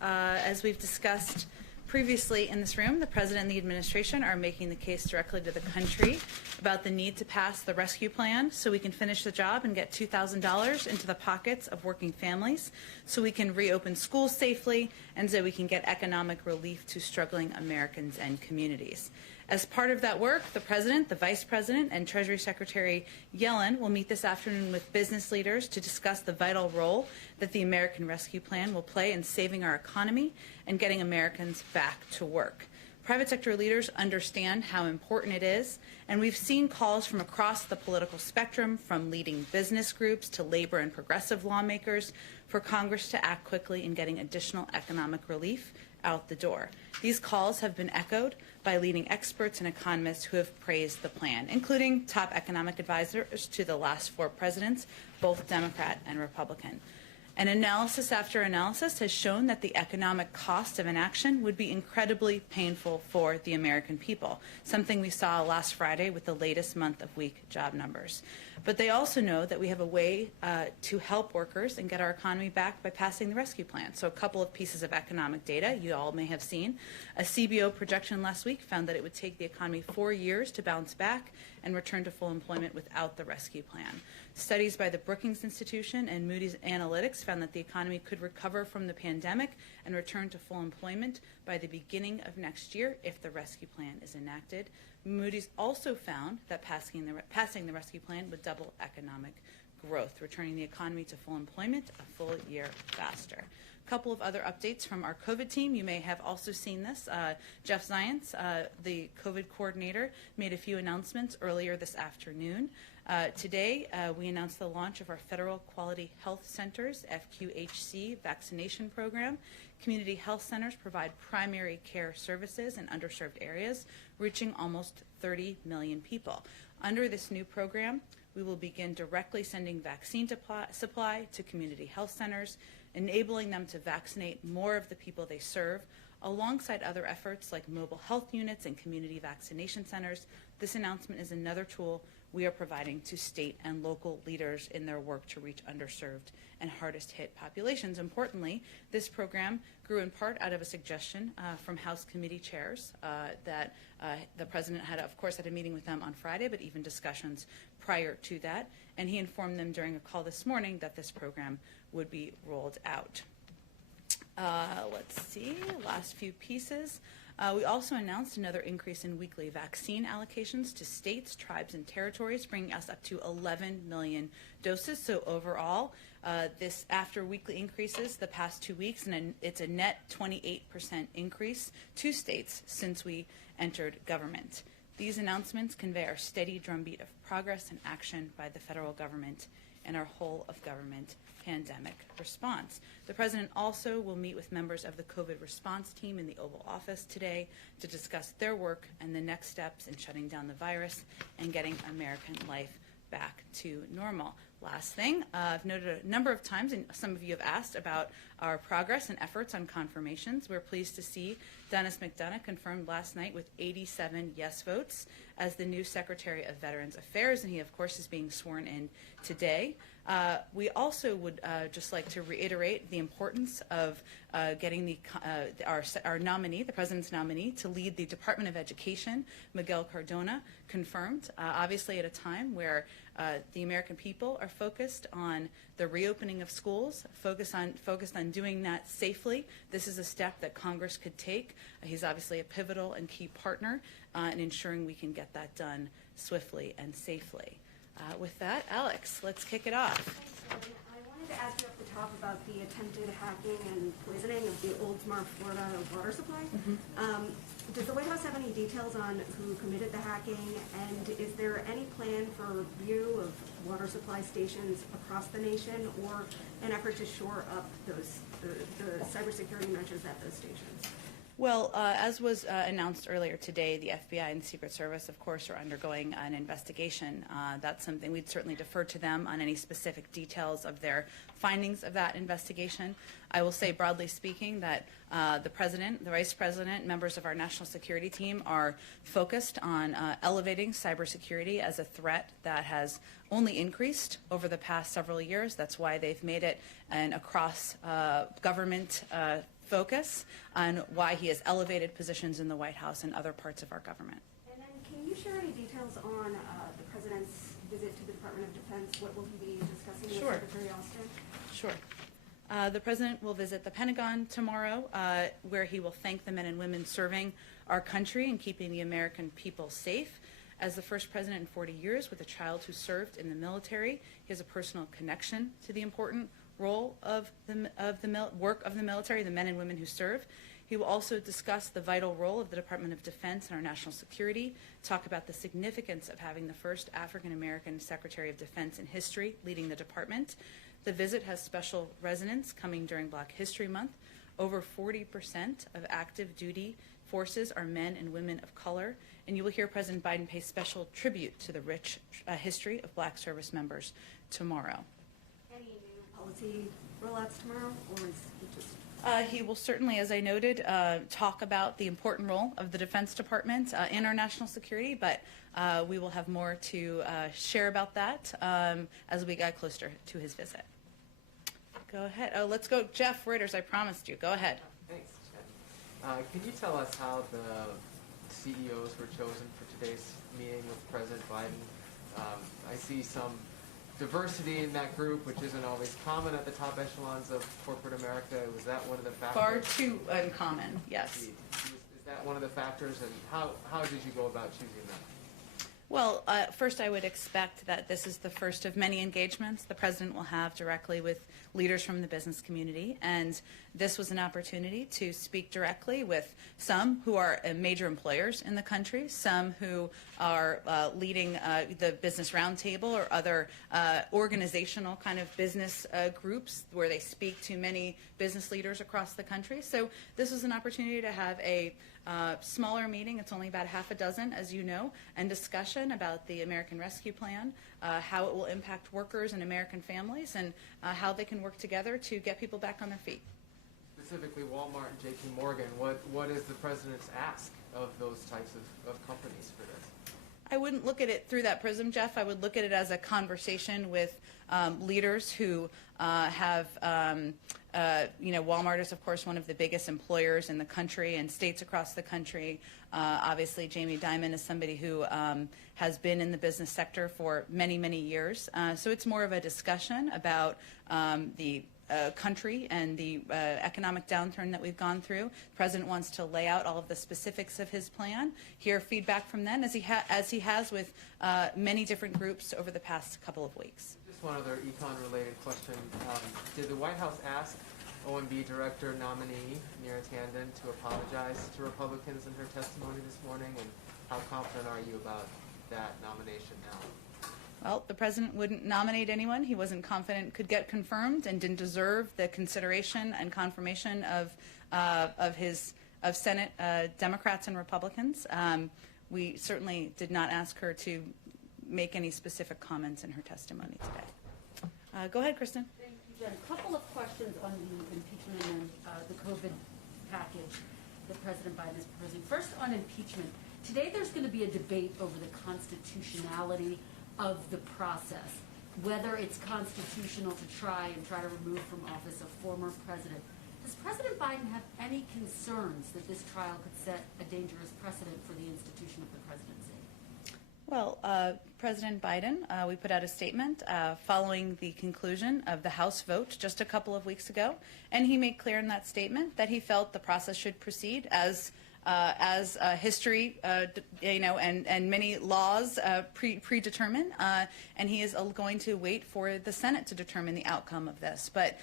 As we've discussed previously in this room, the President and the administration are making the case directly to the country about the need to pass the rescue plan so we can finish the job and get $2,000 into the pockets of working families, so we can reopen schools safely, and so we can get economic relief to struggling Americans and communities. As part of that work, the President, the Vice President, and Treasury Secretary Yellen will meet this afternoon with business leaders to discuss the vital role that the American Rescue Plan will play in saving our economy and getting Americans back to work. Private sector leaders understand how important it is, and we've seen calls from across the political spectrum, from leading business groups to labor and progressive lawmakers, for Congress to act quickly in getting additional economic relief out the door. These calls have been echoed by leading experts and economists who have praised the plan, including top economic advisors to the last 4 presidents, both Democrat and Republican. And analysis after analysis has shown that the economic cost of inaction would be incredibly painful for the American people, something we saw last Friday with the latest month of weak job numbers. But they also know that we have a way to help workers and get our economy back by passing the rescue plan. So a couple of pieces of economic data you all may have seen. A CBO projection last week found that it would take the economy 4 years to bounce back and return to full employment without the rescue plan. Studies by the Brookings Institution and Moody's Analytics found that the economy could recover from the pandemic and return to full employment by the beginning of next year if the rescue plan is enacted. Moody's also found that passing the rescue plan would double economic growth, returning the economy to full employment a full year faster. A couple of other updates from our COVID team. You may have also seen this. Jeff Zients, the COVID coordinator, made a few announcements earlier this afternoon. Today, we announced the launch of our Federal Quality Health Centers, FQHC, vaccination program. Community health centers provide primary care services in underserved areas, reaching almost 30 million people. Under this new program, we will begin directly sending vaccine supply to community health centers, enabling them to vaccinate more of the people they serve, alongside other efforts like mobile health units and community vaccination centers. This announcement is another tool we are providing to state and local leaders in their work to reach underserved and hardest hit populations. Importantly, this program grew in part out of a suggestion from House committee chairs that the President had, of course, had a meeting with them on Friday, but even discussions prior to that. And he informed them during a call this morning that this program would be rolled out. Let's see, last few pieces. We also announced another increase in weekly vaccine allocations to states, tribes, and territories, bringing us up to 11 million doses. So overall, this after weekly increases the past 2 weeks, and it's a net 28% increase to states since we entered government. These announcements convey our steady drumbeat of progress and action by the federal government and our whole of government pandemic response. The President also will meet with members of the COVID response team in the Oval Office today to discuss their work and the next steps in shutting down the virus and getting American life back to normal. Last thing, I've noted a number of times, and some of you have asked about our progress and efforts on confirmations. We're pleased to see Dennis Mcdonough confirmed last night with 87 yes votes as the new Secretary of Veterans Affairs, and he, of course, is being sworn in today. We also would just like to reiterate the importance of getting our nominee, the President's nominee, to lead the Department of Education, Miguel Cardona, confirmed, obviously at a time where the American people are focused on the reopening of schools, focused on doing that safely. This is a step that Congress could take. He's obviously a pivotal and key partner in ensuring we can get that done swiftly and safely. With that, Alex, let's kick it off. Thanks, Robin. I wanted to ask you up the top about the attempted hacking and poisoning of the Oldsmar, Florida water supply. Does the White House have any details on who committed the hacking, and is there any plan for review of water supply stations across the nation, or an effort to shore up the cybersecurity measures at those stations? Well, as was announced earlier today, the FBI and the Secret Service, of course, are undergoing an investigation. That's something we'd certainly defer to them on any specific details of their findings of that investigation. I will say, broadly speaking, that the President, the Vice President, members of our national security team are focused on elevating cybersecurity as a threat that has only increased over the past several years. That's why they've made it an across government focus on why he has elevated positions in the White House and other parts of our government. And then can you share any details on the President's visit to the Department of Defense? What will he be discussing Sure. with Secretary Austin? Sure. The President will visit the Pentagon tomorrow, where he will thank the men and women serving our country and keeping the American people safe. As the first president in 40 years with a child who served in the military, he has a personal connection to the important role of the work of the military, the men and women who serve. He will also discuss the vital role of the Department of Defense in our national security, talk about the significance of having the first African-American Secretary of Defense in history leading the department. The visit has special resonance coming during Black History Month. Over 40% of active duty forces are men and women of color, and you will hear President Biden pay special tribute to the rich history of Black service members tomorrow. Any new policy rollouts tomorrow, or is it just... He will certainly, as I noted, talk about the important role of the Defense Department in our national security, but we will have more to share about that as we get closer to his visit. Go ahead. Oh, let's go. Jeff Reuters, I promised you. Go ahead. Thanks, Jen. Can you tell us how the CEOs were chosen for today's meeting with President Biden? I see some diversity in that group, which isn't always common at the top echelons of corporate America. Was that one of the factors? Far too uncommon, yes. Is that one of the factors, and how did you go about choosing that? Well, first I would expect that this is the first of many engagements the President will have directly with leaders from the business community, and this was an opportunity to speak directly with some who are major employers in the country, some who are leading the Business Roundtable or other organizational kind of business groups where they speak to many business leaders across the country. So this was an opportunity to have a smaller meeting, it's only about half a dozen, as you know, and discussion about the American Rescue Plan, how it will impact workers and American families, and how they can work together to get people back on their feet. Specifically, Walmart and J.P. Morgan, what is the President's ask of those types of companies for this? I wouldn't look at it through that prism, Jeff. I would look at it as a conversation with leaders who have, Walmart is, of course, one of the biggest employers in the country and states across the country. Obviously, Jamie Dimon is somebody who has been in the business sector for many, many years. So it's more of a discussion about the country and the economic downturn that we've gone through. The President wants to lay out all of the specifics of his plan, hear feedback from them, as he has with many different groups over the past couple of weeks. Just one other econ-related question. Did the White House ask OMB Director nominee Neera Tanden to apologize to Republicans in her testimony this morning, and how confident are you about that nomination now? Well, the President wouldn't nominate anyone he wasn't confident could get confirmed and didn't deserve the consideration and confirmation of Senate Democrats and Republicans. We certainly did not ask her to make any specific comments in her testimony today. Go ahead, Kristen. Thank you, Jen. A couple of questions on the impeachment and the COVID package that President Biden is proposing. First, on impeachment. Today there's going to be a debate over the constitutionality of the process, whether it's constitutional to try to remove from office a former president. Does President Biden have any concerns that this trial could set a dangerous precedent for the institution of the presidency? Well, President Biden, we put out a statement following the conclusion of the House vote just a couple of weeks ago, and he made clear in that statement that he felt the process should proceed as history, and many laws predetermine, and he is going to wait for the Senate to determine the outcome of this. But,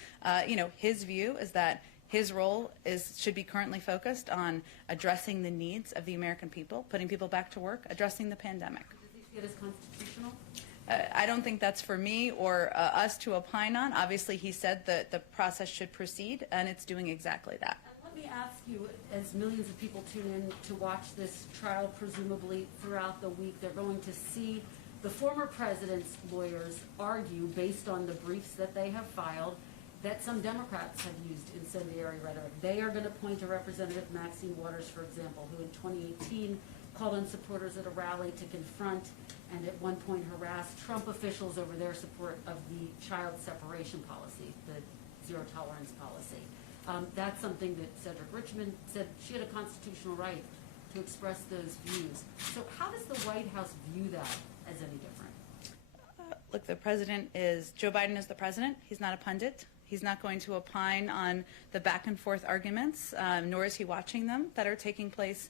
his view is that his role should be currently focused on addressing the needs of the American people, putting people back to work, addressing the pandemic. Does he see it as constitutional? I don't think that's for me or us to opine on. Obviously, he said that the process should proceed, and it's doing exactly that. Let me ask you, as millions of people tune in to watch this trial, presumably throughout the week, they're going to see the former president's lawyers argue, based on the briefs that they have filed, that some Democrats have used incendiary rhetoric. They are going to point to Representative Maxine Waters, for example, who in 2018 called on supporters at a rally to confront and at one point harassed Trump officials over their support of the child separation policy, the zero tolerance policy. That's something that Cedric Richmond said she had a constitutional right to express those views. So how does the White House view that as any different? Look, Joe Biden is the president. He's not a pundit. He's not going to opine on the back and forth arguments, nor is he watching them that are taking place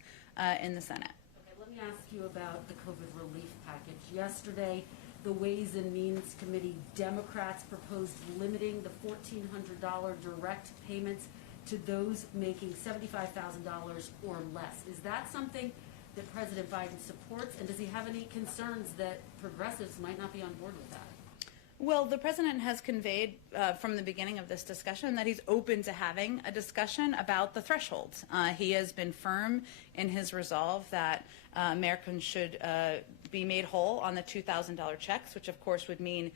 in the Senate. Okay, let me ask you about the COVID relief package. Yesterday, the Ways and Means Committee Democrats proposed limiting the $1,400 direct payments to those making $75,000 or less. Is that something that President Biden supports, and does he have any concerns that progressives might not be on board with that? Well, the president has conveyed from the beginning of this discussion that he's open to having a discussion about the thresholds. He has been firm in his resolve that Americans should be made whole on the $2,000 checks, which of course would mean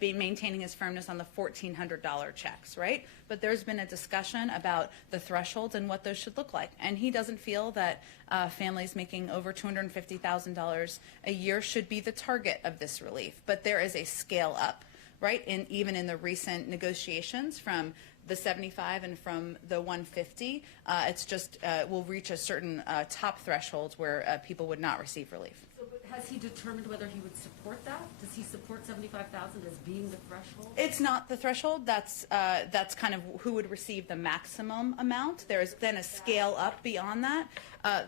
maintaining his firmness on the $1,400 checks, right? But there's been a discussion about the thresholds and what those should look like. And he doesn't feel that families making over $250,000 a year should be the target of this relief. But there is a scale up, right? Even in the recent negotiations from the 75 and from the 150, it's just will reach a certain top thresholds where people would not receive relief. Has he determined whether he would support that? Does he support $75,000 as being the threshold? It's not the threshold. That's kind of who would receive the maximum amount. There is then a scale up beyond that.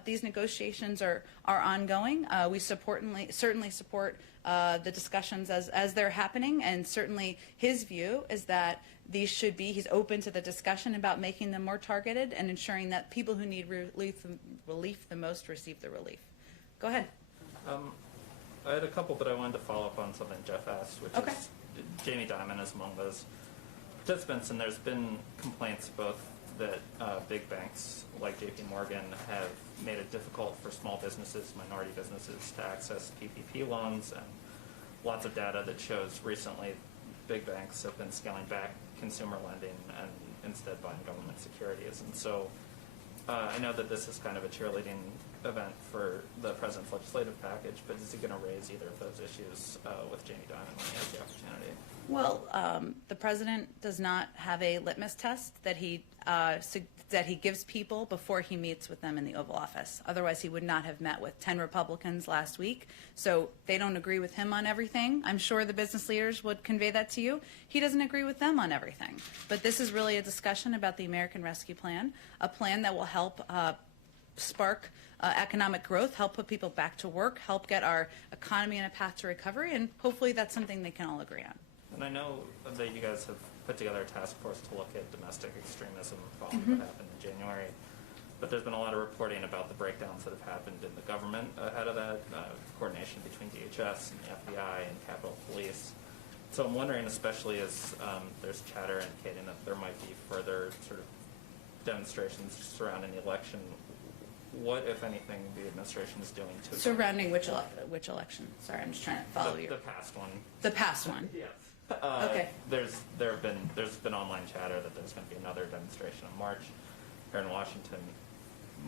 These negotiations are ongoing. We certainly support the discussions as they're happening, and certainly his view is that these should be, he's open to the discussion about making them more targeted and ensuring that people who need relief the most receive the relief. Go ahead. I had a couple, but I wanted to follow up on something Jeff asked, which Okay. is Jamie Dimon is among those participants, and there's been complaints both that big banks like JP Morgan have made it difficult for small businesses, minority businesses to access PPP loans, and lots of data that shows recently big banks have been scaling back consumer lending and instead buying government securities. And so I know that this is kind of a cheerleading event for the president's legislative package, but is he going to raise either of those issues with Jamie Dimon when he has the opportunity? Well, the president does not have a litmus test that he gives people before he meets with them in the Oval Office. Otherwise, he would not have met with 10 Republicans last week. So they don't agree with him on everything. I'm sure the business leaders would convey that to you. He doesn't agree with them on everything. But this is really a discussion about the American Rescue Plan, a plan that will help spark economic growth, help put people back to work, help get our economy on a path to recovery, and hopefully that's something they can all agree on. And I know that you guys have put together a task force to look at domestic extremism following what happened in January. But there's been a lot of reporting about the breakdowns that have happened in the government ahead of that, coordination between DHS and the FBI and Capitol Police. So I'm wondering, especially as there's chatter indicating that there might be further sort of demonstrations surrounding the election, what, if anything, the administration is doing to Surrounding which election? Sorry, I'm just trying to follow you. the past one. The past one. Yes. Okay. There's been online chatter that there's going to be another demonstration in March here in Washington.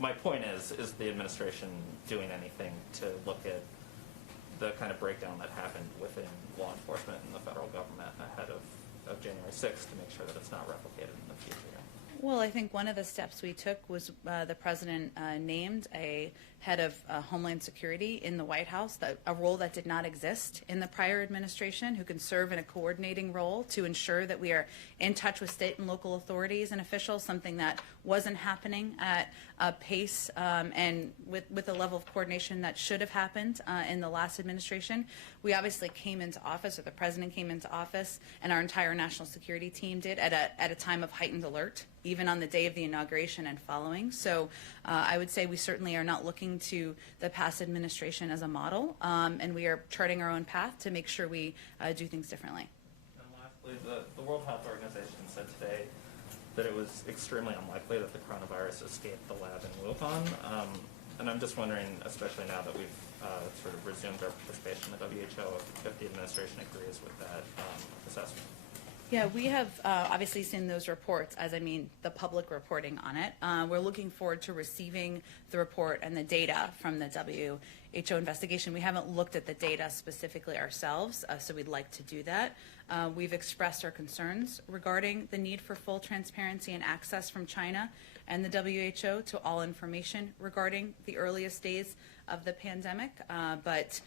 My point is the administration doing anything to look at the kind of breakdown that happened within law enforcement and the federal government ahead of January 6th to make sure that it's not replicated in the future? Well, I think one of the steps we took was the president named a head of Homeland Security in the White House, a role that did not exist in the prior administration, who can serve in a coordinating role to ensure that we are in touch with state and local authorities and officials, something that wasn't happening at a pace and with the level of coordination that should have happened in the last administration. We obviously came into office, or the president came into office, and our entire national security team did at a time of heightened alert, even on the day of the inauguration and following. So I would say we certainly are not looking to the past administration as a model, and we are charting our own path to make sure we do things differently. And lastly, the World Health Organization said today that it was extremely unlikely that the coronavirus escaped the lab in Wuhan. And I'm just wondering, especially now that we've sort of resumed our participation in the WHO, if the administration agrees with that assessment. Yeah, we have obviously seen those reports, as I mean the public reporting on it. We're looking forward to receiving the report and the data from the WHO investigation. We haven't looked at the data specifically ourselves, so we'd like to do that. We've expressed our concerns regarding the need for full transparency and access from China and the WHO to all information regarding the earliest days of the pandemic, but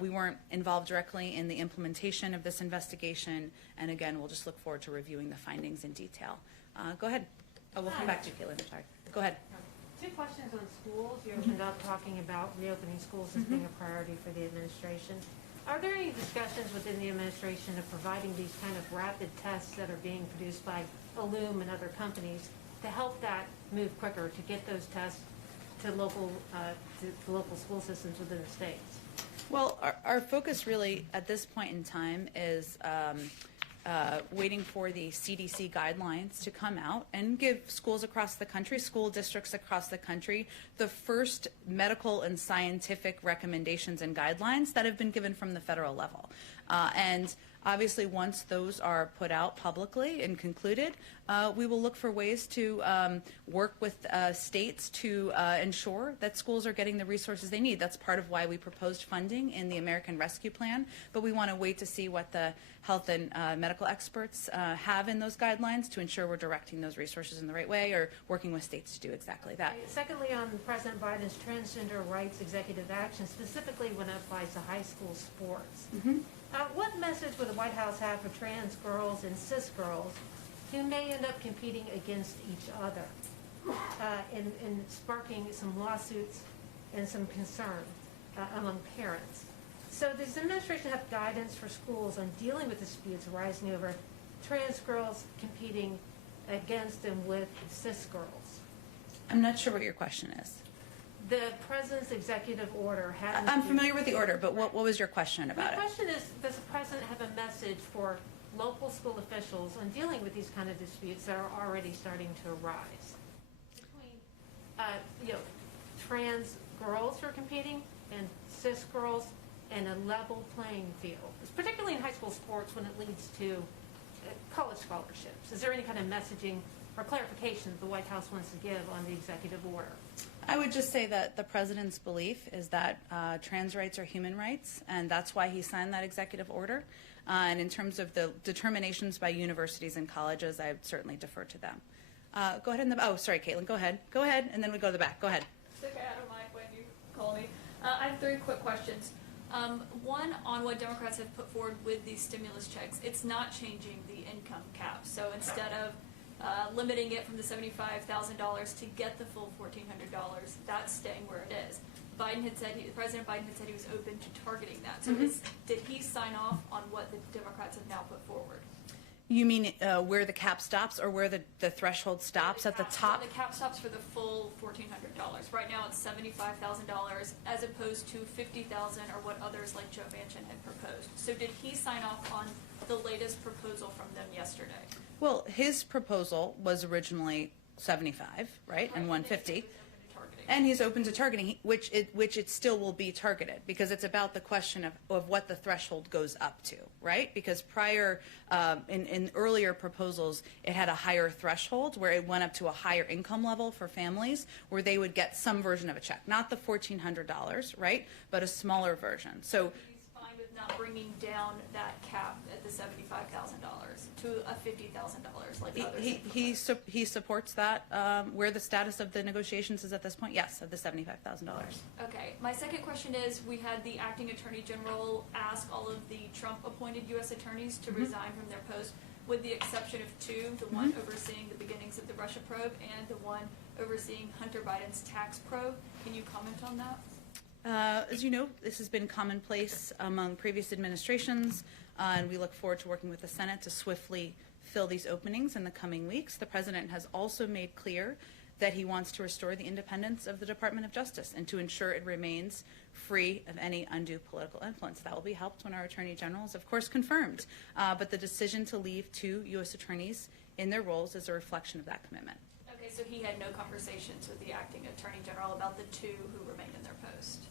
we weren't involved directly in the implementation of this investigation, and again, we'll just look forward to reviewing the findings in detail. Go ahead. Oh, we'll come back to you, Caitlin. I'm sorry. Go ahead. Two questions on schools. You opened up talking about reopening schools as being a priority for the administration. Are there any discussions within the administration of providing these kind of rapid tests that are being produced by Illum and other companies to help that move quicker, to get those tests to local school systems within the states? Well, our focus really at this point in time is waiting for the CDC guidelines to come out and give schools across the country, school districts across the country, the first medical and scientific recommendations and guidelines that have been given from the federal level. And obviously, once those are put out publicly and concluded, we will look for ways to work with states to ensure that schools are getting the resources they need. That's part of why we proposed funding in the American Rescue Plan, but we want to wait to see what the health and medical experts have in those guidelines to ensure we're directing those resources in the right way or working with states to do exactly that. Secondly, on President Biden's transgender rights executive action, specifically when it applies to high school sports. What message would the White House have for trans girls and cis girls who may end up competing against each other and sparking some lawsuits and some concern among parents? So does the administration have guidance for schools on dealing with disputes arising over trans girls competing against and with cis girls? I'm not sure what your question is. The president's executive order had... I'm familiar with the order, but what was your question about it? My question is, does the president have a message for local school officials on dealing with these kind of disputes that are already starting to arise between, trans girls who are competing and cis girls and a level playing field, particularly in high school sports when it leads to college scholarships? Is there any kind of messaging or clarification that the White House wants to give on the executive order? I would just say that the president's belief is that trans rights are human rights, and that's why he signed that executive order. And in terms of the determinations by universities and colleges, I would certainly defer to them. Go ahead. Oh, sorry, Caitlin, go ahead. Go ahead, and then we go to the back. Go ahead. It's okay, I don't mind when you call me. I have three quick questions. One, on what Democrats have put forward with these stimulus checks. It's not changing the income cap. So instead of limiting it from the $75,000 to get the full $1,400, that's staying where it is. President Biden had said he was open to targeting that. So did he sign off on what the Democrats have now put forward? You mean where the cap stops or where the threshold stops at the top? The cap stops for the full $1,400. Right now it's $75,000 as opposed to $50,000 or what others like Joe Manchin had proposed. So did he sign off on the latest proposal from them yesterday? Well, his proposal was originally 75, right, and 150. And he's open to targeting, which it still will be targeted, because it's about the question of what the threshold goes up to, right? Because prior, in earlier proposals, it had a higher threshold where it went up to a higher income level for families where they would get some version of a check, not the $1,400, right, but a smaller version. So he's fine with not bringing down that cap at the $75,000 to a $50,000 like others. He supports that. Where the status of the negotiations is at this point, yes, of the $75,000. Okay. My second question is, we had the acting attorney general ask all of the Trump-appointed U.S. attorneys to resign from their post, with the exception of two, the one overseeing the beginnings of the Russia probe and the one overseeing Hunter Biden's tax probe. Can you comment on that? As you know, this has been commonplace among previous administrations, and we look forward to working with the Senate to swiftly fill these openings in the coming weeks. The President has also made clear that he wants to restore the independence of the Department of Justice and to ensure it remains free of any undue political influence. That will be helped when our Attorney General is, of course, confirmed. But the decision to leave two U.S. attorneys in their roles is a reflection of that commitment. Okay, so he had no conversations with the acting attorney general about the two who remained in their post.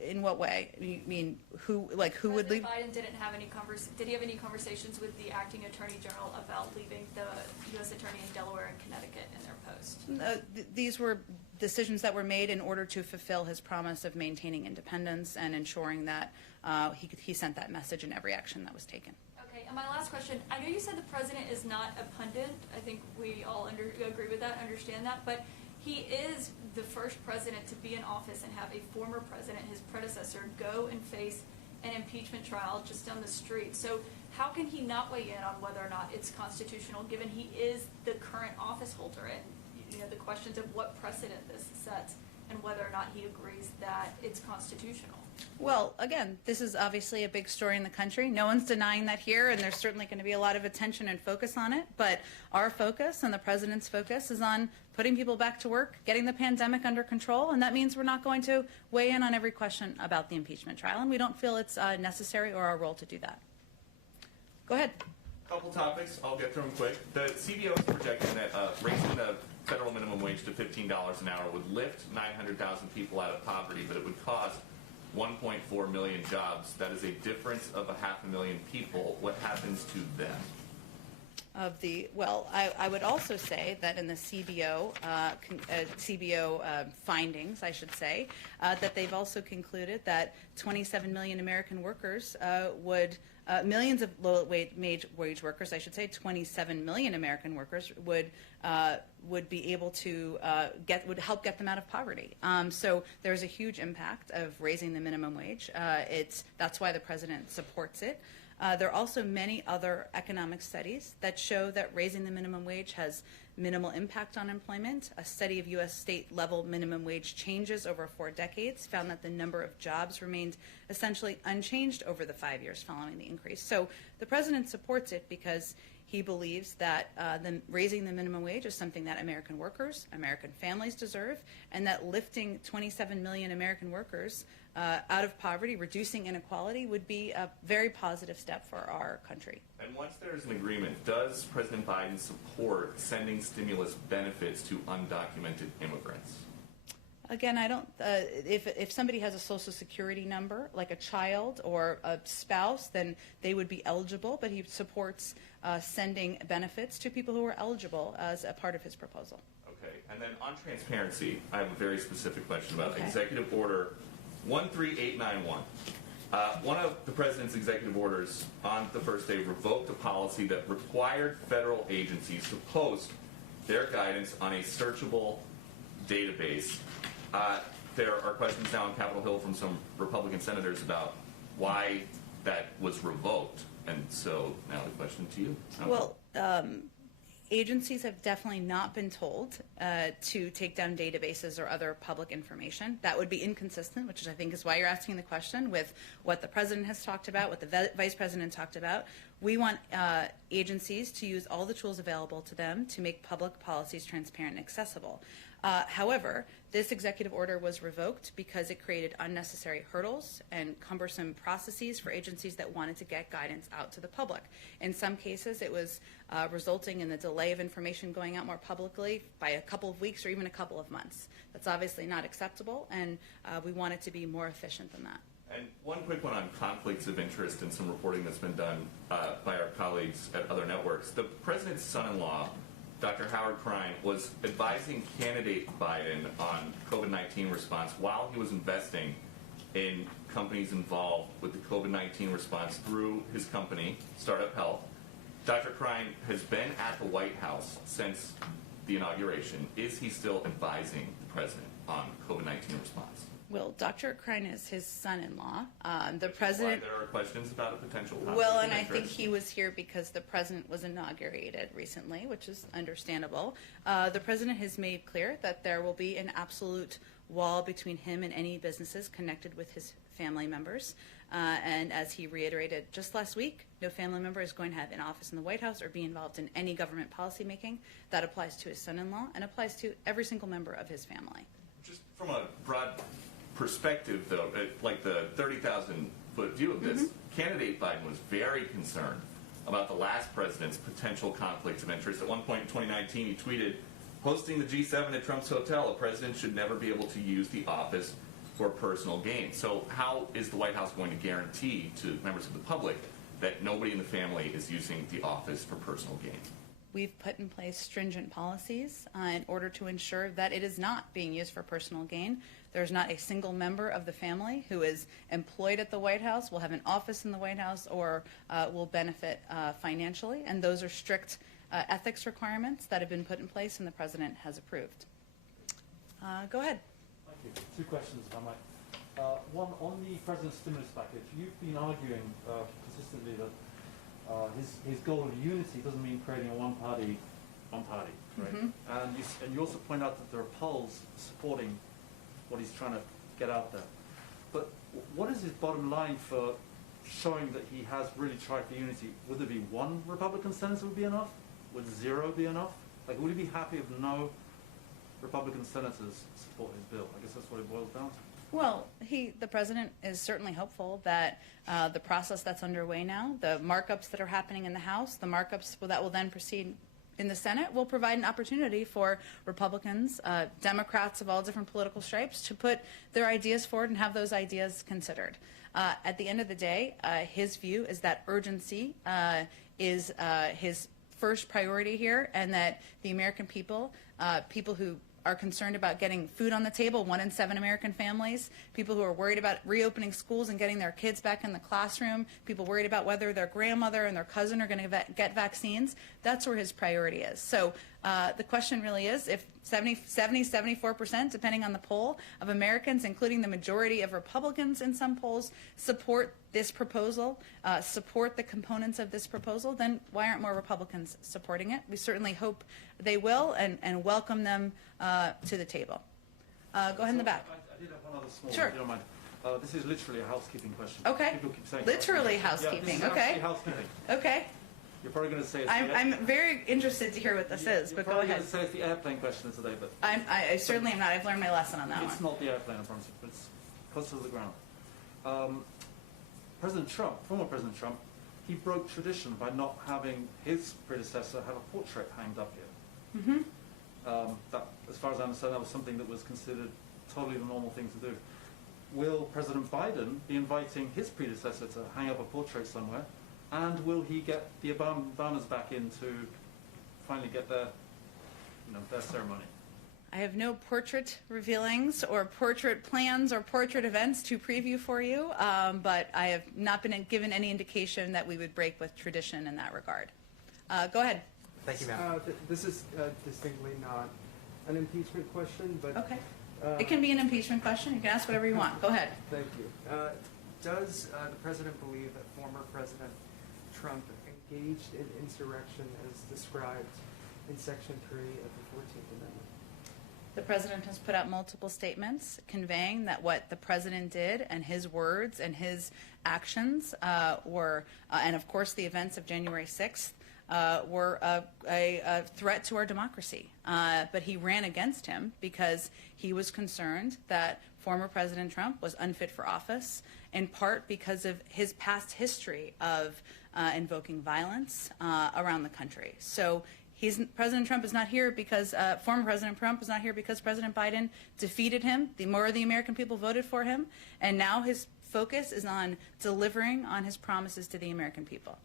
In what way? You mean who would leave? President Biden didn't have any did he have any conversations with the acting attorney general about leaving the U.S. attorney in Delaware and Connecticut in their post? These were decisions that were made in order to fulfill his promise of maintaining independence and ensuring that he sent that message in every action that was taken. Okay, and my last question, I know you said the president is not a pundit. I think we all agree with that, understand that, but he is the first president to be in office and have a former president, his predecessor, go and face an impeachment trial just on the street. So how can he not weigh in on whether or not it's constitutional, given he is the current office holder? And the questions of what precedent this sets and whether or not he agrees that it's constitutional. Well, again, this is obviously a big story in the country. No one's denying that here, and there's certainly going to be a lot of attention and focus on it. But our focus and the president's focus is on putting people back to work, getting the pandemic under control, and that means we're not going to weigh in on every question about the impeachment trial, and we don't feel it's necessary or our role to do that. Go ahead. Couple topics. I'll get through them quick. The CBO is projecting that raising the federal minimum wage to $15 an hour would lift 900,000 people out of poverty, but it would cost 1.4 million jobs. That is a difference of 500,000 people. What happens to them? I would also say that in the CBO findings, I should say, that they've also concluded that 27 million American workers millions of low-wage workers, I should say, 27 million American workers would be able to would help get them out of poverty. So there's a huge impact of raising the minimum wage. That's why the president supports it. There are also many other economic studies that show that raising the minimum wage has minimal impact on employment. A study of U.S. state-level minimum wage changes over 4 decades found that the number of jobs remained essentially unchanged over the 5 years following the increase. So the president supports it because he believes that raising the minimum wage is something that American workers, American families deserve, and that lifting 27 million American workers out of poverty, reducing inequality, would be a very positive step for our country. And once there's an agreement, does President Biden support sending stimulus benefits to undocumented immigrants? Again, I don't. If somebody has a Social Security number, like a child or a spouse, then they would be eligible. But he supports sending benefits to people who are eligible as a part of his proposal. Okay. And then on transparency, I have a very specific question about Okay. Executive Order 13891. One of the president's executive orders on the first day revoked a policy that required federal agencies to post their guidance on a searchable database. There are questions now on Capitol Hill from some Republican senators about why that was revoked. And so now the question to you. Well, agencies have definitely not been told to take down databases or other public information. That would be inconsistent, which I think is why you're asking the question, with what the president has talked about, what the vice president talked about. We want agencies to use all the tools available to them to make public policies transparent and accessible. However, this executive order was revoked because it created unnecessary hurdles and cumbersome processes for agencies that wanted to get guidance out to the public. In some cases, it was resulting in the delay of information going out more publicly by a couple of weeks or even a couple of months. That's obviously not acceptable, and we want it to be more efficient than that. And one quick one on conflicts of interest and some reporting that's been done by our colleagues at other networks. The president's son-in-law, Dr. Howard Krein, was advising candidate Biden on COVID-19 response while he was investing in companies involved with the COVID-19 response through his company, Startup Health. Dr. Krein has been at the White House since the inauguration. Is he still advising the president on COVID-19 response? Well, Dr. Krein is his son-in-law. The Which is president. why there are questions about a potential conflict Well, of and I think interest. he was here because the president was inaugurated recently, which is understandable. The president has made clear that there will be an absolute wall between him and any businesses connected with his family members. And as he reiterated just last week, no family member is going to have an office in the White House or be involved in any government policymaking. That applies to his son-in-law and applies to every single member of his family. Just from a broad perspective, though, like the 30,000-foot view of this, candidate Biden was very concerned about the last president's potential conflicts of interest. At one point in 2019, he tweeted, "Hosting the G7 at Trump's hotel, a president should never be able to use the office for personal gain. So how is the White House going to guarantee to members of the public that nobody in the family is using the office for personal gain? We've put in place stringent policies in order to ensure that it is not being used for personal gain. There's not a single member of the family who is employed at the White House, will have an office in the White House, or will benefit financially. And those are strict ethics requirements that have been put in place and the President has approved. Go ahead. Thank you. Two questions, if I might. One, on the President's stimulus package, you've been arguing consistently that his goal of unity doesn't mean creating a one-party, right? And you also point out that there are polls supporting what he's trying to get out there. But what is his bottom line for showing that he has really tried for unity? Would there be one Republican senator would be enough? Would 0 be enough? Like, would he be happy if no Republican senators support his bill? I guess that's what it boils down to. Well, the President is certainly hopeful that the process that's underway now, the markups that are happening in the House, the markups that will then proceed in the Senate, will provide an opportunity for Republicans, Democrats of all different political stripes, to put their ideas forward and have those ideas considered. At the end of the day, his view is that urgency is his first priority here, and that the American people, people who are concerned about getting food on the table, 1 in 7 American families, people who are worried about reopening schools and getting their kids back in the classroom, people worried about whether their grandmother and their cousin are going to get vaccines, that's where his priority is. So the question really is, if 74%, depending on the poll, of Americans, including the majority of Republicans in some polls, support this proposal, support the components of this proposal, then why aren't more Republicans supporting it? We certainly hope they will, and welcome them to the table. Go ahead in the back. I did have one other small, Sure. if you don't mind. This is literally a housekeeping question. Okay. People keep saying Literally Yeah, housekeeping. this is Okay. actually housekeeping. Okay. You're probably going to say it's I'm very interested to hear what this is, but go ahead. You're probably going to say it's the airplane question today, but I certainly am not. I've learned my lesson on that it's one. not the airplane, I promise you, but it's closer to the ground. President Trump, former President Trump, he broke tradition by not having his predecessor have a portrait hanged up here. That, as far as I understand, that was something that was considered totally the normal thing to do. Will President Biden be inviting his predecessor to hang up a portrait somewhere? And will he get the Obamas back in to finally get their ceremony? I have no portrait revealings or portrait plans or portrait events to preview for you, but I have not been given any indication that we would break with tradition in that regard. Go ahead. Thank you, ma'am. This is distinctly not an impeachment question, but Okay. It can be an impeachment question. You can ask whatever you want. Go ahead. thank you. Does the president believe that former President Trump engaged in insurrection as described in Section 3 of the 14th Amendment? The president has put out multiple statements conveying that what the president did and his words and his actions were, and of course the events of January 6th, were a threat to our democracy. But he ran against him because he was concerned that former President Trump was unfit for office, in part because of his past history of invoking violence around the country. So President Trump is not here because, former President Trump is not here because President Biden defeated him. More of the American people voted for him, and now his focus is on delivering on his promises to the American people.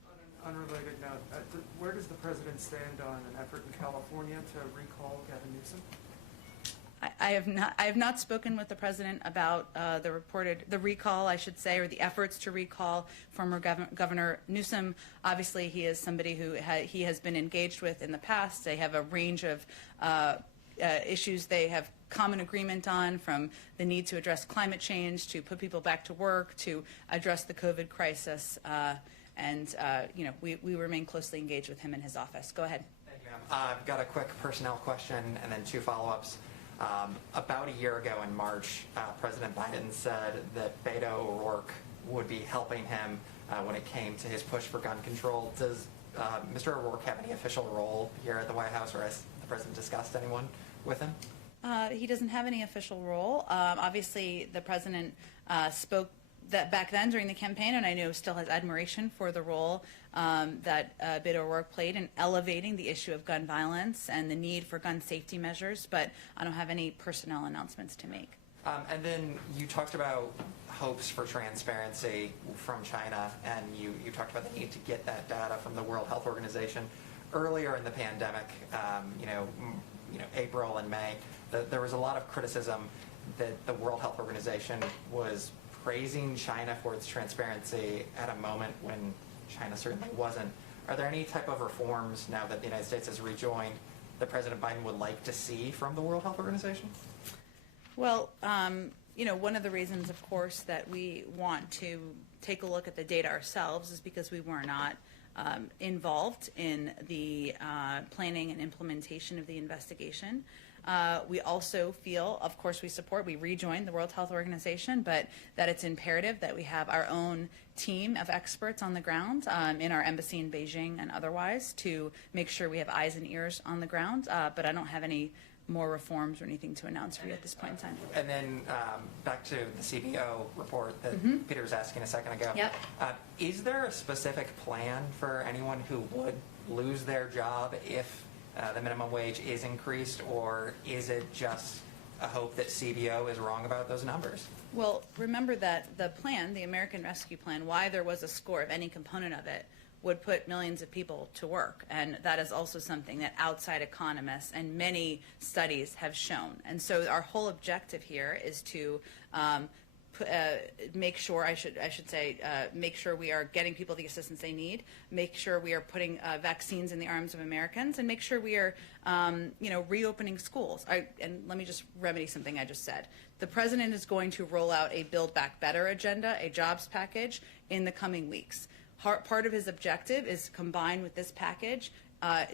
On an unrelated note, where does the president stand on an effort in California to recall Gavin Newsom? I have not spoken with the president about the recall, I should say, or the efforts to recall former Governor Newsom. Obviously, he is somebody who he has been engaged with in the past. They have a range of issues they have common agreement on, from the need to address climate change, to put people back to work, to address the COVID crisis. We remain closely engaged with him in his office. Go ahead. Thank you, ma'am. I've got a quick personnel question and then 2 follow-ups. About a year ago in March, President Biden said that Beto O'Rourke would be helping him when it came to his push for gun control. Does Mr. O'Rourke have any official role here at the White House, or has the president discussed anyone with him? He doesn't have any official role. Obviously, the president spoke that back then during the campaign, and I know still has admiration for the role that Beto O'Rourke played in elevating the issue of gun violence and the need for gun safety measures, but I don't have any personnel announcements to make. And then you talked about hopes for transparency from China, and you talked about the need to get that data from the World Health Organization. Earlier in the pandemic, April and May, there was a lot of criticism that the World Health Organization was praising China for its transparency at a moment when China certainly wasn't. Are there any type of reforms now that the United States has rejoined that President Biden would like to see from the World Health Organization? Well, one of the reasons, of course, that we want to take a look at the data ourselves is because we were not involved in the planning and implementation of the investigation. We also feel, of course, we rejoined the World Health Organization, but that it's imperative that we have our own team of experts on the ground in our embassy in Beijing and otherwise to make sure we have eyes and ears on the ground. But I don't have any more reforms or anything to announce for you at this point in time. And then back to the CBO report that Peter was asking a second ago. Yep. Is there a specific plan for anyone who would lose their job if the minimum wage is increased, or is it just a hope that CBO is wrong about those numbers? Well, remember that the plan, the American Rescue Plan, why there was a score of any component of it, would put millions of people to work. And that is also something that outside economists and many studies have shown. And so our whole objective here is to make sure, make sure we are getting people the assistance they need, make sure we are putting vaccines in the arms of Americans, and make sure we are, reopening schools. And let me just remedy something I just said. The president is going to roll out a Build Back Better agenda, a jobs package, in the coming weeks. Part of his objective is combined with this package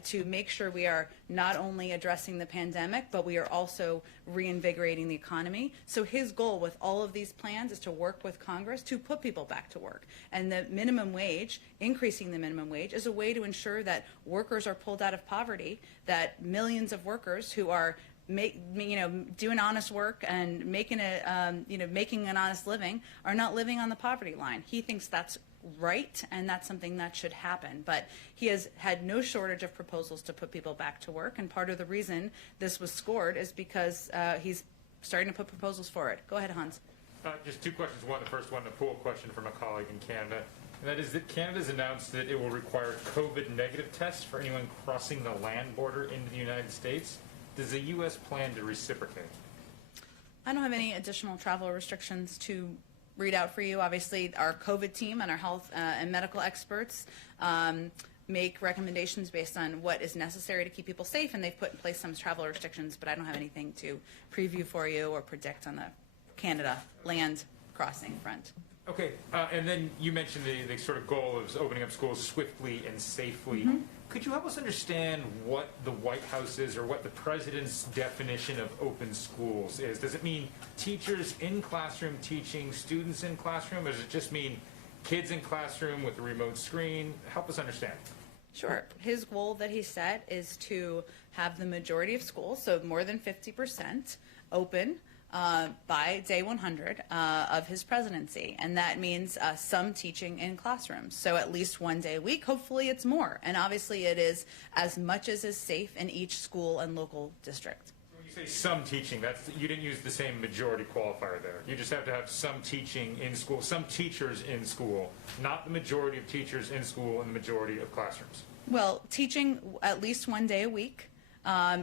to make sure we are not only addressing the pandemic, but we are also reinvigorating the economy. So his goal with all of these plans is to work with Congress to put people back to work. And the minimum wage, increasing the minimum wage, is a way to ensure that workers are pulled out of poverty, that millions of workers who are doing honest work and making an honest living are not living on the poverty line. He thinks that's right, and that's something that should happen. But he has had no shortage of proposals to put people back to work, and part of the reason this was scored is because he's starting to put proposals forward. Go ahead, Hans. Just two questions. The first one, a pool question from a colleague in Canada, and that is that Canada's announced that it will require COVID negative tests for anyone crossing the land border into the United States. Does the U.S. plan to reciprocate? I don't have any additional travel restrictions to read out for you. Obviously, our COVID team and our health and medical experts make recommendations based on what is necessary to keep people safe, and they've put in place some travel restrictions, but I don't have anything to preview for you or predict on the Canada land crossing front. Okay, and then you mentioned the sort of goal of opening up schools swiftly and safely. Could you help us understand what the White House is, or what the president's definition of open schools is? Does it mean teachers in classroom teaching students in classroom, or does it just mean kids in classroom with a remote screen? Help us understand. Sure. His goal that he set is to have the majority of schools, so more than 50%, open by day 100 of his presidency. And that means some teaching in classrooms. So at least one day a week. Hopefully it's more. And obviously it is as much as is safe in each school and local district. When you say some teaching, you didn't use the same majority qualifier there. You just have to have some teaching in school, some teachers in school, not the majority of teachers in school and the majority of classrooms. Well, teaching at least one day a week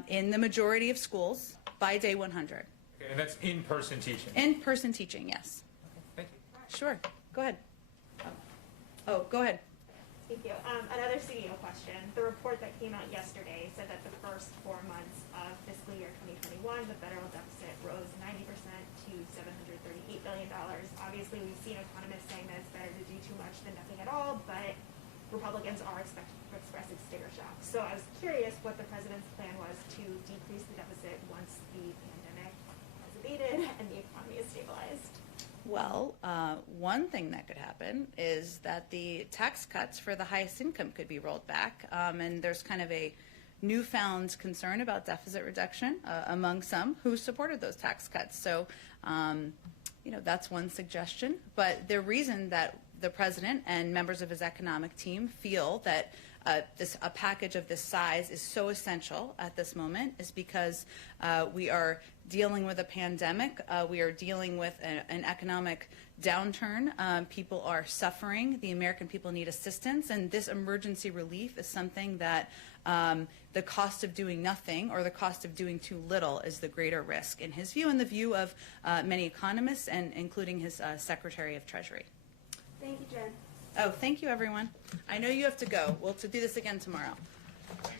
in the majority of schools by day 100. And that's in-person teaching? In-person teaching, yes. Okay, thank you. Sure. Go ahead. Oh, go ahead. Thank you. Another CEO question. The report that came out yesterday said that the first 4 months of fiscal year 2021, the federal deficit rose 90% to $738 billion. Obviously, we've seen economists saying that it's better to do too much than nothing at all, but Republicans are expressing sticker shock. So I was curious what the president's plan was to decrease the deficit once the pandemic has abated and the economy is stabilized. Well, one thing that could happen is that the tax cuts for the highest income could be rolled back, and there's kind of a newfound concern about deficit reduction among some who supported those tax cuts. So, that's one suggestion. But the reason that the president and members of his economic team feel that a package of this size is so essential at this moment is because we are dealing with a pandemic. We are dealing with an economic downturn. People are suffering. The American people need assistance, and this emergency relief is something that the cost of doing nothing or the cost of doing too little is the greater risk, in his view and the view of many economists, and including his Secretary of Treasury. Thank you, Jen. Oh, thank you, everyone. I know you have to go. We'll do this again tomorrow. Thanks.